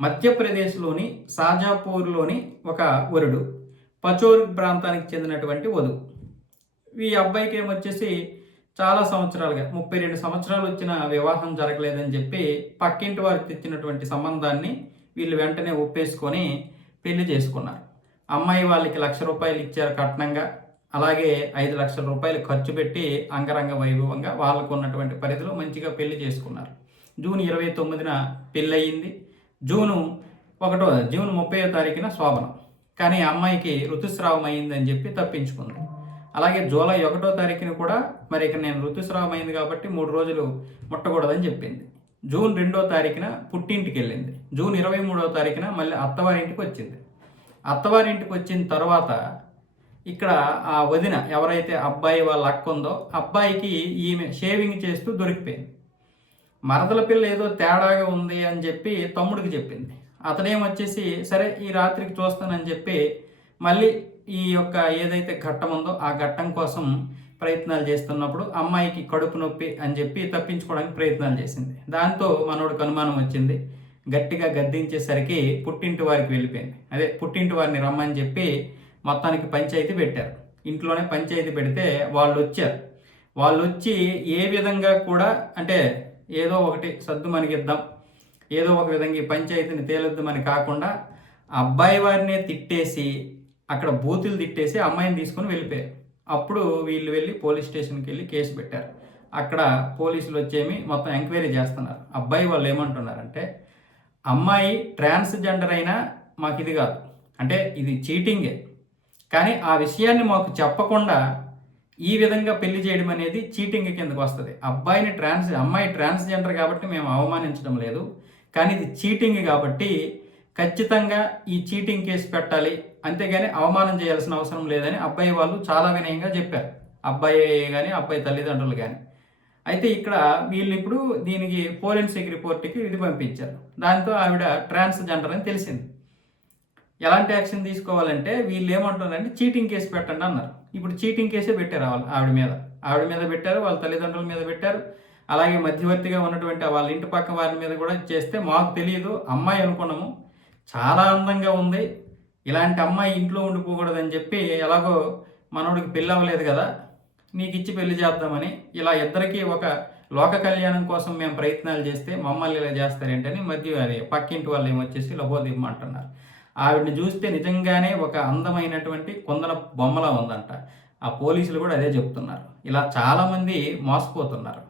మధ్యప్రదేశ్‌లోని షాజాపూర్‌లోని ఒక వరుడు, పచోర్ ప్రాంతానికి చెందినటువంటి వధువు. ఈ అబ్బాయికేమొచ్చేసి చాలా సంవత్సరాలుగా 32 సంవత్సరాలు వచ్చిన వివాహం జరగలేదని చెప్పి పక్కింటి వారు తెచ్చినటువంటి సంబంధాన్ని వీళ్ళు వెంటనే ఒప్పేసుకొని పెళ్లి చేసుకున్నారు. అమ్మాయి వాళ్ళకి రూ. 1,00,000 ఇచ్చారు కట్నంగా. అలాగే రూ. 5,00,000 ఖర్చు పెట్టి అంగరంగ వైభవంగా వాళ్ళకున్నటువంటి పరిధిలో మంచిగా పెళ్లి చేసుకున్నారు. జూన్ 29న పెళ్ళయింది. జూన్ 30వ తారీఖున శోభనం. కానీ అమ్మాయికి ఋతుస్రావం అయిందని చెప్పి తప్పించుకుంది. అలాగే జూలై 1వ తారీఖున కూడా మరి ఇక నేను ఋతుస్రావం అయింది కాబట్టి 3 రోజులు ముట్టకూడదని చెప్పింది. జూన్ 2వ తారీఖున పుట్టింటికి వెళ్ళింది. జూన్ 23వ తారీఖున మళ్ళీ అత్తవారింటికి వచ్చింది. అత్తవారింటికి వచ్చిన తర్వాత ఇక్కడ ఆ వదిన ఎవరైతే అబ్బాయి వాళ్ళ అక్క ఉందో అబ్బాయికి ఈమె షేవింగ్ చేస్తూ దొరికిపోయింది. మరదల పిల్ల ఏదో తేడాగా ఉంది అని చెప్పి తమ్ముడికి చెప్పింది. అతనేమొచ్చేసి సరే ఈ రాత్రికి చూస్తానని చెప్పి మళ్ళీ ఈ యొక్క ఏదైతే ఘట్టం ఉందో ఆ ఘట్టం కోసం ప్రయత్నాలు చేస్తున్నప్పుడు అమ్మాయికి కడుపు నొప్పి అని చెప్పి తప్పించుకోవడానికి ప్రయత్నాలు చేసింది. దాంతో మనోడికి అనుమానం వచ్చింది. గట్టిగా గద్దించేసరికి పుట్టింటి వారికి వెళ్ళిపోయింది. అదే పుట్టింటి వారిని రమ్మని చెప్పి మొత్తానికి పంచాయతీ పెట్టారు. ఇంట్లోనే పంచాయతీ పెడితే వాళ్ళు వచ్చారు. వాళ్ళు వచ్చి ఏ విధంగా కూడా అంటే ఏదో ఒకటి సద్దు మనకిద్దాం, ఏదో ఒక విధంగా ఈ పంచాయతీని తేలొద్దామని కాకుండా అబ్బాయి వారినే తిట్టేసి అక్కడ బూతులు తిట్టేసి అమ్మాయిని తీసుకొని వెళ్ళిపోయారు. అప్పుడు వీళ్ళు వెళ్ళి పోలీస్ స్టేషన్కి వెళ్ళి కేసు పెట్టారు. అక్కడ పోలీసులు వచ్చేమి మొత్తం ఎంక్వైరీ చేస్తున్నారు. అబ్బాయి వాళ్ళు ఏమంటున్నారంటే అమ్మాయి ట్రాన్స్జెండర్ అయినా మాకు ఇది కాదు, అంటే ఇది చీటింగే, కానీ ఆ విషయాన్ని మాకు చెప్పకుండా ఈ విధంగా పెళ్లి చేయడం అనేది చీటింగ్ కిందకు వస్తుంది. అమ్మాయి ట్రాన్స్జెండర్ కాబట్టి మేము అవమానించడం లేదు, కానీ ఇది చీటింగ్ కాబట్టి ఖచ్చితంగా ఈ చీటింగ్ కేసు పెట్టాలి, అంతేగాని అవమానం చేయాల్సిన అవసరం లేదని అబ్బాయి వాళ్ళు చాలా వినయంగా చెప్పారు. అబ్బాయి కానీ అబ్బాయి తల్లిదండ్రులు కానీ. అయితే ఇక్కడ వీళ్ళు ఇప్పుడు దీనికి ఫోరెన్సిక్ రిపోర్ట్కి ఇది పంపించారు. దాంతో ఆవిడ ట్రాన్స్జెండర్ అని తెలిసింది. ఎలాంటి యాక్షన్ తీసుకోవాలంటే వీళ్ళు ఏమంటున్నారంటే చీటింగ్ కేసు పెట్టండి అన్నారు. ఇప్పుడు చీటింగ్ కేసే పెట్టారు ఆవిడ మీద పెట్టారు, వాళ్ళ తల్లిదండ్రుల మీద పెట్టారు. అలాగే మధ్యవర్తిగా ఉన్నటువంటి వాళ్ళ ఇంటి పక్క వారి మీద కూడా చేస్తే మాకు తెలియదు, అమ్మాయి అనుకున్నాము, చాలా అందంగా ఉంది, ఇలాంటి అమ్మాయి ఇంట్లో ఉండిపోకూడదని చెప్పి ఎలాగో మనోడికి పెళ్ళి అవ్వలేదు కదా, నీకు ఇచ్చి పెళ్లి చేద్దామని ఇలా ఇద్దరికీ ఒక లోక కళ్యాణం కోసం మేము ప్రయత్నాలు చేస్తే మమ్మల్ని ఇలా చేస్తారేంటని అది పక్కింటి వాళ్ళు ఏమొచ్చేసి లబోదిమ్మంటున్నారు. ఆవిడని చూస్తే నిజంగానే ఒక అందమైనటువంటి కుందన బొమ్మలా ఉందంట. ఆ పోలీసులు కూడా అదే చెప్తున్నారు. ఇలా చాలామంది మోసపోతున్నారు.